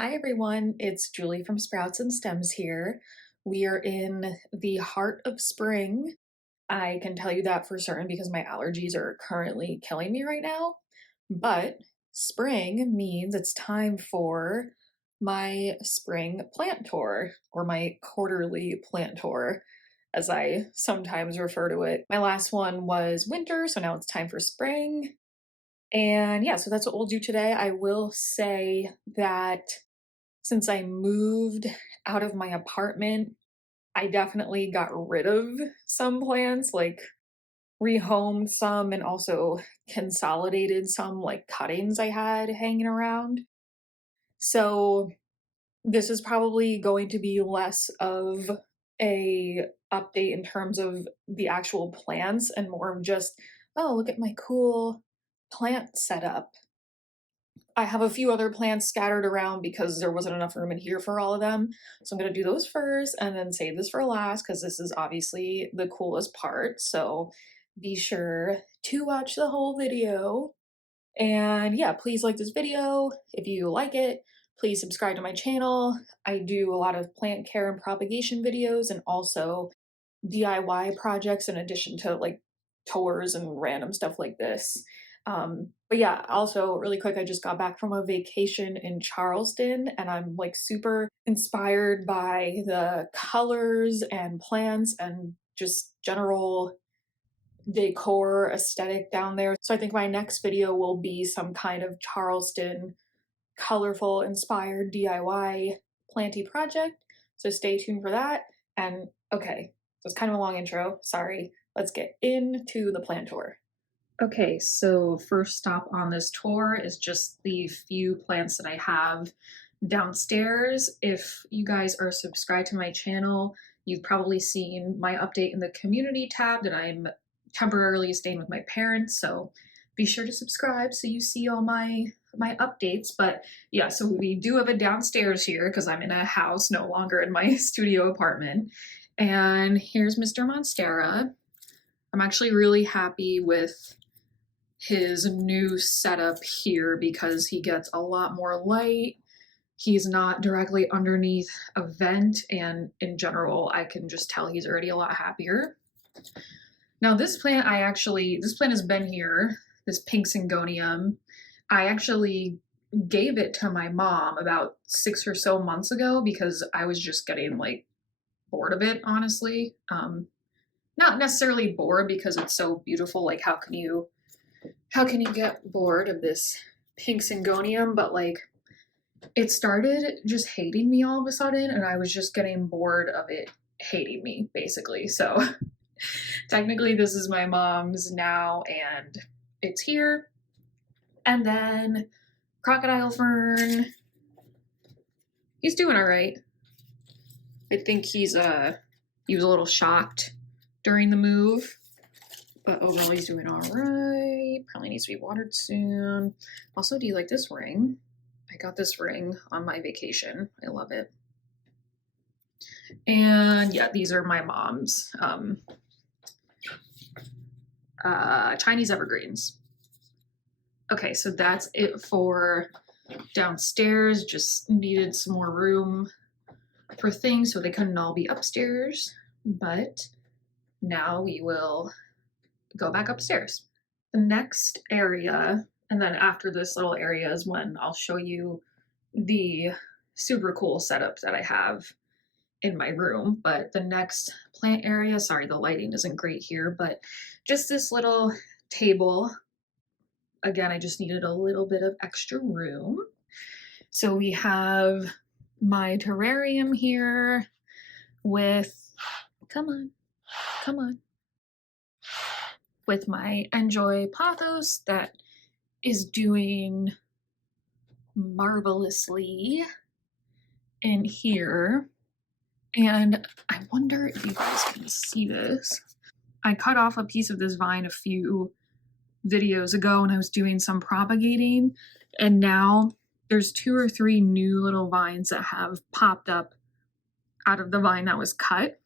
Hi everyone, it's Julie from Sprouts and Stems here. We are in the heart of spring. I can tell you that for certain because my allergies are currently killing me right now. But spring means it's time for my spring plant tour, or my quarterly plant tour, as I sometimes refer to it. My last one was winter, so now it's time for spring. And yeah, so that's what we'll do today. I will say that since I moved out of my apartment, I definitely got rid of some plants, like rehomed some and also consolidated some like cuttings I had hanging around. So this is probably going to be less of a update in terms of the actual plants and more of just, oh, look at my cool plant setup. I have a few other plants scattered around because there wasn't enough room in here for all of them. So I'm gonna do those first and then save this for last because this is obviously the coolest part. So be sure to watch the whole video. And yeah, please like this video if you like it. Please subscribe to my channel. I do a lot of plant care and propagation videos and also DIY projects in addition to like tours and random stuff like this. But yeah, also really quick, I just got back from a vacation in Charleston and I'm like super inspired by the colors and plants and just general decor aesthetic down there. So I think my next video will be some kind of Charleston colorful inspired DIY planty project. So stay tuned for that. And okay, so it's kind of a long intro, sorry. Let's get into the plant tour. Okay, so first stop on this tour is just the few plants that I have downstairs. If you guys are subscribed to my channel, you've probably seen my update in the community tab that I'm temporarily staying with my parents, so be sure to subscribe so you see all my updates. But yeah, so we do have a downstairs here because I'm in a house, no longer in my studio apartment. And here's Mr. Monstera. I'm actually really happy with his new setup here because he gets a lot more light. He's not directly underneath a vent, and in general, I can just tell he's already a lot happier. Now this plant this plant has been here, this pink syngonium. I actually gave it to my mom about 6 or so months ago because I was just getting like bored of it, honestly. Not necessarily bored because it's so beautiful, like how can you get bored of this pink syngonium, but like it started just hating me all of a sudden and I was just getting bored of it hating me, basically. So technically this is my mom's now and it's here. And then crocodile fern, he's doing all right. I think he was a little shocked during the move, but overall he's doing all right. Probably needs to be watered soon. Also, do you like this ring? I got this ring on my vacation. I love it. And yeah, these are my mom's Chinese evergreens. Okay, so that's it for downstairs. Just needed some more room for things so they couldn't all be upstairs. But now we will go back upstairs. The next area, and then after this little area is when I'll show you the super cool setup that I have in my room. But the next plant area, sorry, the lighting isn't great here, but just this little table. Again, I just needed a little bit of extra room. So we have my terrarium here with, come on, with my Enjoy pothos that is doing marvelously in here. And I wonder if you guys can see this. I cut off a piece of this vine a few videos ago when I was doing some propagating, and now there's 2 or 3 new little vines that have popped up out of the vine that was cut.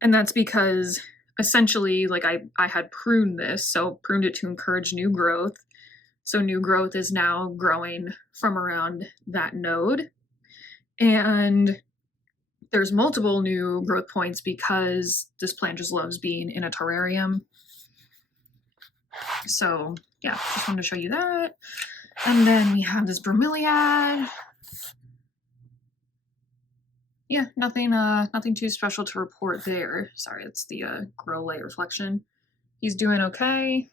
And that's because essentially like I had pruned this, so pruned it to encourage new growth. So new growth is now growing from around that node. And there's multiple new growth points because this plant just loves being in a terrarium. So yeah, just wanted to show you that. And then we have this bromeliad. Yeah, nothing too special to report there. Sorry, it's the grow light reflection. He's doing okay.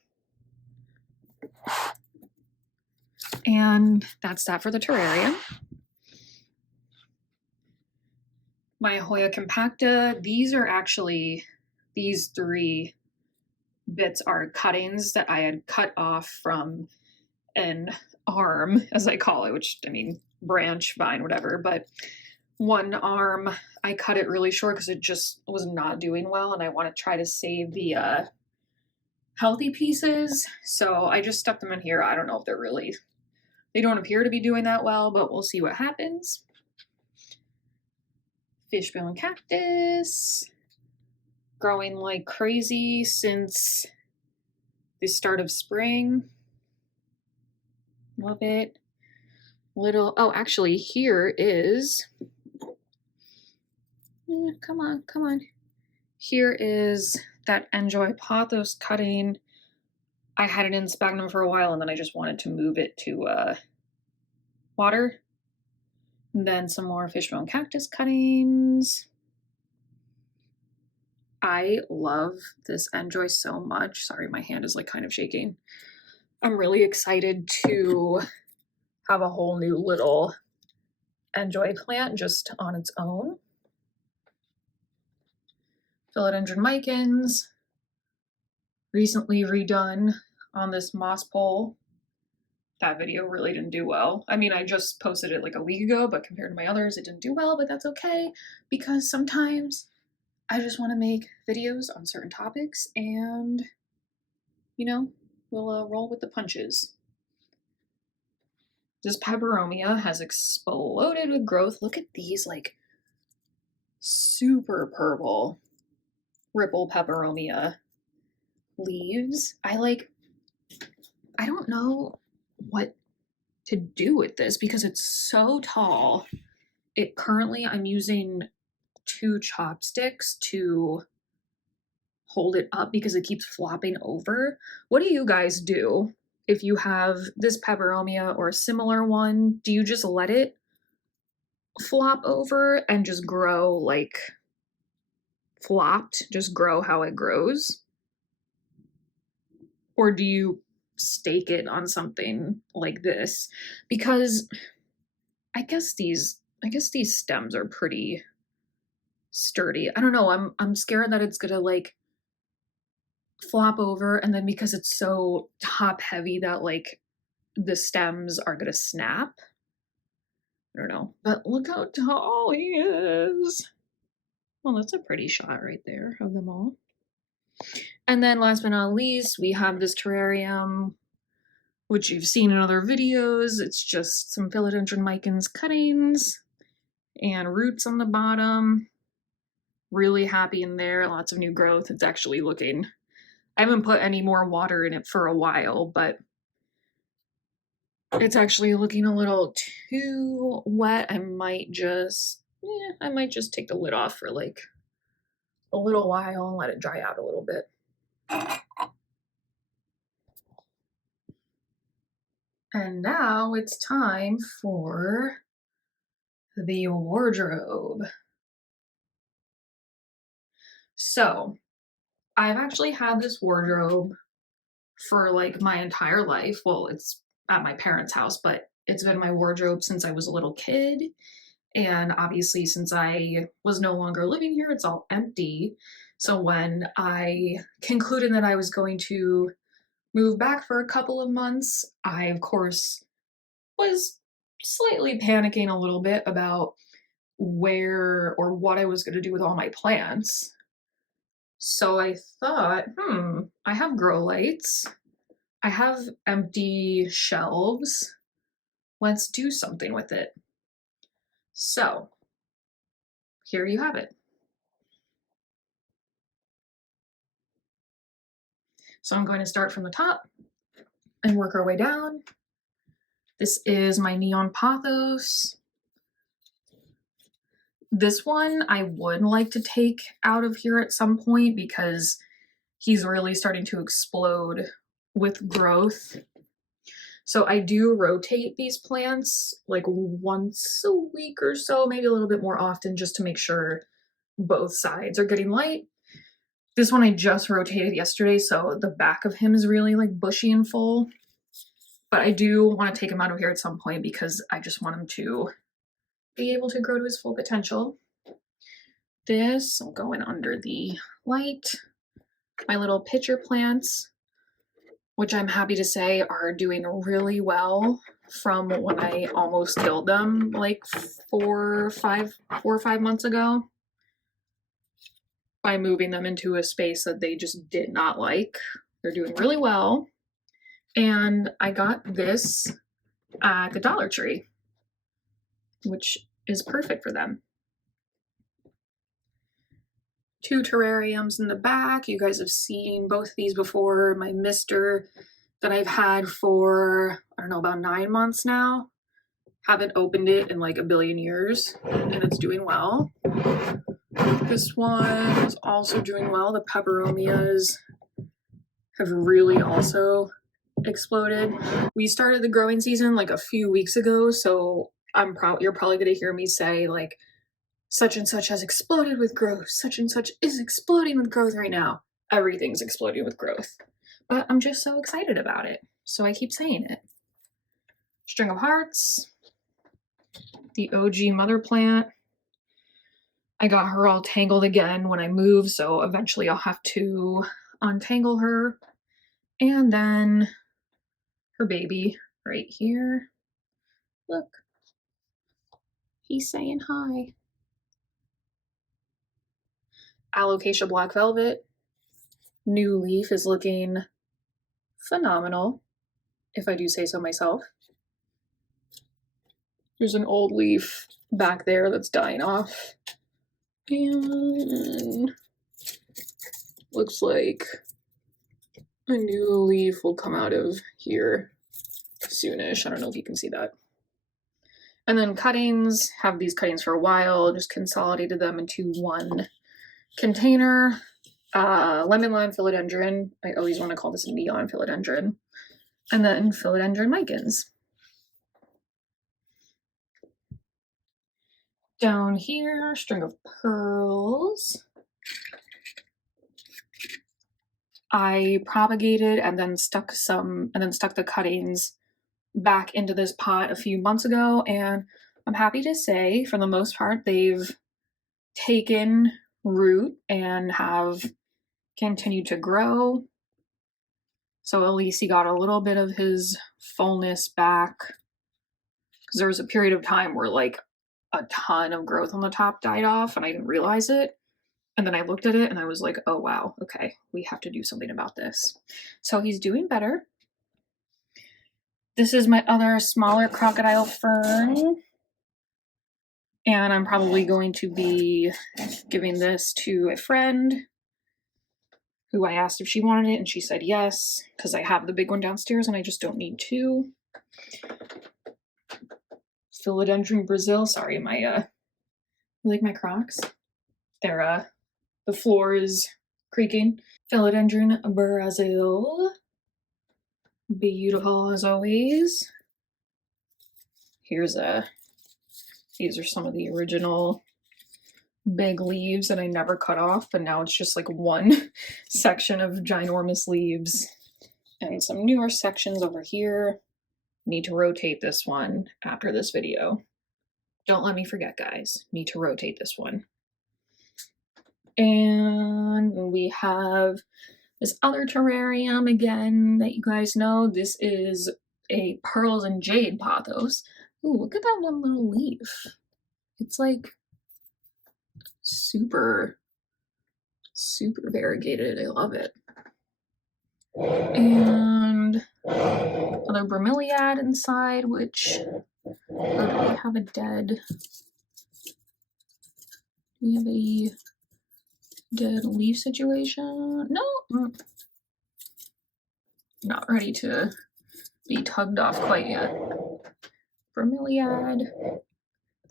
And that's that for the terrarium. My Hoya compacta, these three bits are cuttings that I had cut off from an arm, as I call it, which, I mean, branch, vine, whatever, but one arm, I cut it really short because it just was not doing well, and I want to try to save the healthy pieces, so I just stuck them in here. I don't know if they don't appear to be doing that well, but we'll see what happens. Fishbone cactus, growing like crazy since the start of spring. Love it. Oh, actually, here is, come on. Here is that Enjoy Pothos cutting. I had it in sphagnum for a while, and then I just wanted to move it to water. And then some more fishbone cactus cuttings. I love this Enjoy so much. Sorry, my hand is like kind of shaking. I'm really excited to have a whole new little Enjoy plant just on its own. Philodendron micans, recently redone on this moss pole. That video really didn't do well. I mean, I just posted it like a week ago, but compared to my others, it didn't do well, but that's okay, because sometimes I just want to make videos on certain topics and, you know, we'll roll with the punches. This peperomia has exploded with growth. Look at these, like, super purple ripple peperomia leaves. I don't know what to do with this because it's so tall. I'm using 2 chopsticks to hold it up because it keeps flopping over. What do you guys do if you have this peperomia or a similar one? Do you just let it flop over and just grow like flopped, just grow how it grows? Or do you stake it on something like this? Because I guess these stems are pretty sturdy. I don't know. I'm scared that it's gonna like flop over, and then because it's so top heavy that like the stems are gonna snap. I don't know. But look how tall he is. Well, that's a pretty shot right there of them all. And then last but not least, we have this terrarium, which you've seen in other videos. It's just some philodendron micans cuttings and roots on the bottom. Really happy in there. Lots of new growth. It's actually looking, I haven't put any more water in it for a while, but it's actually looking a little too wet. I might just take the lid off for like a little while and let it dry out a little bit. And now it's time for the wardrobe. So I've actually had this wardrobe for like my entire life. Well, it's at my parents' house, but it's been my wardrobe since I was a little kid. And obviously, since I was no longer living here, it's all empty. So when I concluded that I was going to move back for a couple of months, I, of course, was slightly panicking a little bit about where or what I was going to do with all my plants. So I thought, I have grow lights. I have empty shelves. Let's do something with it. So here you have it. So I'm going to start from the top. and work our way down. This is my neon pothos. This one I would like to take out of here at some point because he's really starting to explode with growth. So I do rotate these plants like once a week or so, maybe a little bit more often, just to make sure both sides are getting light. This one I just rotated yesterday, so the back of him is really like bushy and full. But I do want to take him out of here at some point because I just want him to be able to grow to his full potential. This will go in under the light. My little pitcher plants, which I'm happy to say are doing really well from when I almost killed them like 4 or 5 months ago by moving them into a space that they just did not like. They're doing really well. And I got this at the Dollar Tree, which is perfect for them. 2 terrariums in the back. You guys have seen both of these before. My mister that I've had for, I don't know, about 9 months now. Haven't opened it in like a billion years, and it's doing well. This one is also doing well. The peperomias have really also exploded. We started the growing season like a few weeks ago, so you're probably gonna hear me say like, such and such has exploded with growth. Such and such is exploding with growth right now. Everything's exploding with growth. But I'm just so excited about it, so I keep saying it. String of hearts. The OG mother plant. I got her all tangled again when I moved, so eventually I'll have to untangle her. And then her baby right here. Look. He's saying hi. Alocasia Black Velvet. New leaf is looking phenomenal, if I do say so myself. There's an old leaf back there that's dying off. And looks like a new leaf will come out of here soonish. I don't know if you can see that. And then cuttings, have these cuttings for a while, just consolidated them into one container. Lemon lime philodendron. I always want to call this a neon philodendron. And then philodendron micans. Down here, string of pearls. I propagated and then stuck the cuttings back into this pot a few months ago, and I'm happy to say for the most part they've taken root and have continued to grow. So at least he got a little bit of his fullness back, because there was a period of time where like a ton of growth on the top died off and I didn't realize it. And then I looked at it and I was like, oh wow, okay, we have to do something about this. So he's doing better. This is my other smaller crocodile fern. And I'm probably going to be giving this to a friend who I asked if she wanted it and she said yes, because I have the big one downstairs and I just don't need 2. Philodendron Brazil. Sorry, you like my Crocs? They're the floor is creaking. Philodendron Brazil. Beautiful as always. These are some of the original big leaves that I never cut off, but now it's just like one section of ginormous leaves. And some newer sections over here. Need to rotate this one after this video. Don't let me forget, guys. Need to rotate this one. And we have this other terrarium again that you guys know. This is a pearls and jade pothos. Ooh, look at that one little leaf. It's like super, super variegated. I love it. And another bromeliad inside, which, oh, do we have a dead? Do we have a dead leaf situation? No, not ready to be tugged off quite yet. Bromeliad,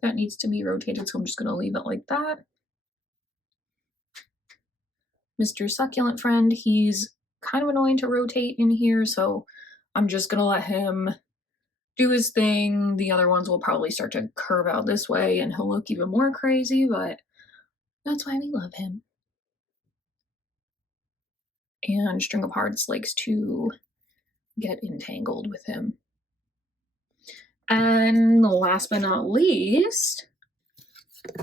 that needs to be rotated, so I'm just gonna leave it like that. Mr. Succulent Friend, he's kind of annoying to rotate in here, so I'm just gonna let him do his thing. The other ones will probably start to curve out this way and he'll look even more crazy, but that's why we love him. And String of Hearts likes to get entangled with him. And last but not least,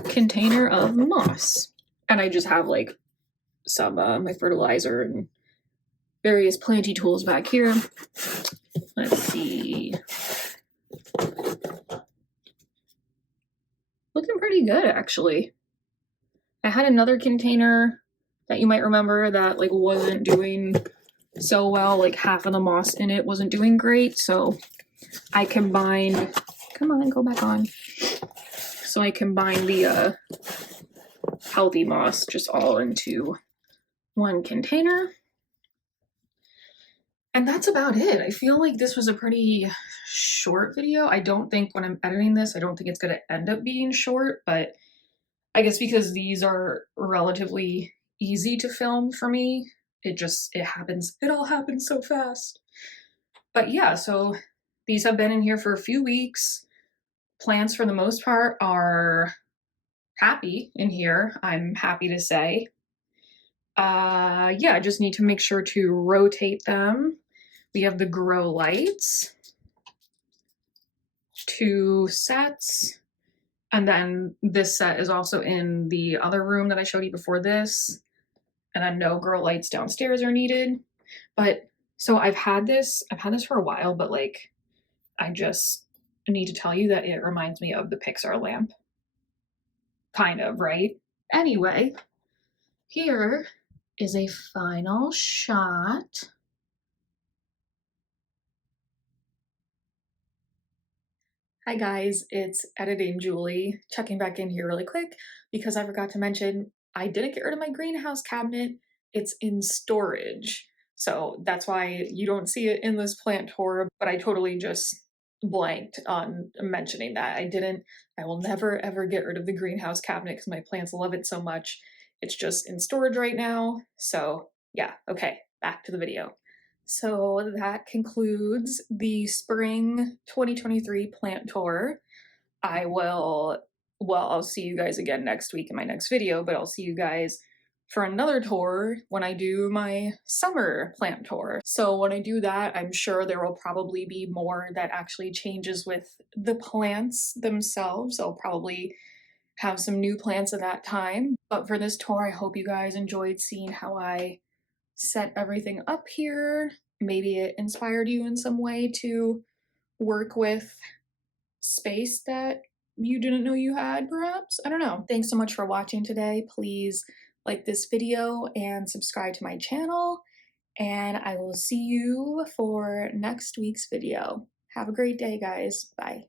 container of moss. And I just have like some my fertilizer and various planty tools back here. Let's see. Looking pretty good, actually. I had another container that you might remember that like wasn't doing so well, like half of the moss in it wasn't doing great, so I combined, come on, go back on. So I combined the healthy moss just all into one container. And that's about it. I feel like this was a pretty short video. I don't think when I'm editing this, I don't think it's gonna end up being short, but I guess because these are relatively easy to film for me, it all happens so fast. But yeah, so these have been in here for a few weeks. Plants for the most part are happy in here, I'm happy to say. Yeah, I just need to make sure to rotate them. We have the grow lights, 2 sets, and then this set is also in the other room that I showed you before this, and then no grow lights downstairs are needed. But so I've had this for a while, but like I just need to tell you that it reminds me of the Pixar lamp. Kind of, right? Anyway, here is a final shot. Hi guys, it's Editing Julie, checking back in here really quick because I forgot to mention I didn't get rid of my greenhouse cabinet. It's in storage. So that's why you don't see it in this plant tour, but I totally just blanked on mentioning that. I will never ever get rid of the greenhouse cabinet because my plants love it so much. It's just in storage right now. So yeah, okay, back to the video. So that concludes the spring 2023 plant tour. I'll see you guys again next week in my next video, but I'll see you guys for another tour when I do my summer plant tour. So when I do that, I'm sure there will probably be more that actually changes with the plants themselves. I'll probably have some new plants at that time. But for this tour, I hope you guys enjoyed seeing how I set everything up here. Maybe it inspired you in some way to work with space that you didn't know you had, perhaps? I don't know. Thanks so much for watching today. Please like this video and subscribe to my channel, and I will see you for next week's video. Have a great day, guys. Bye.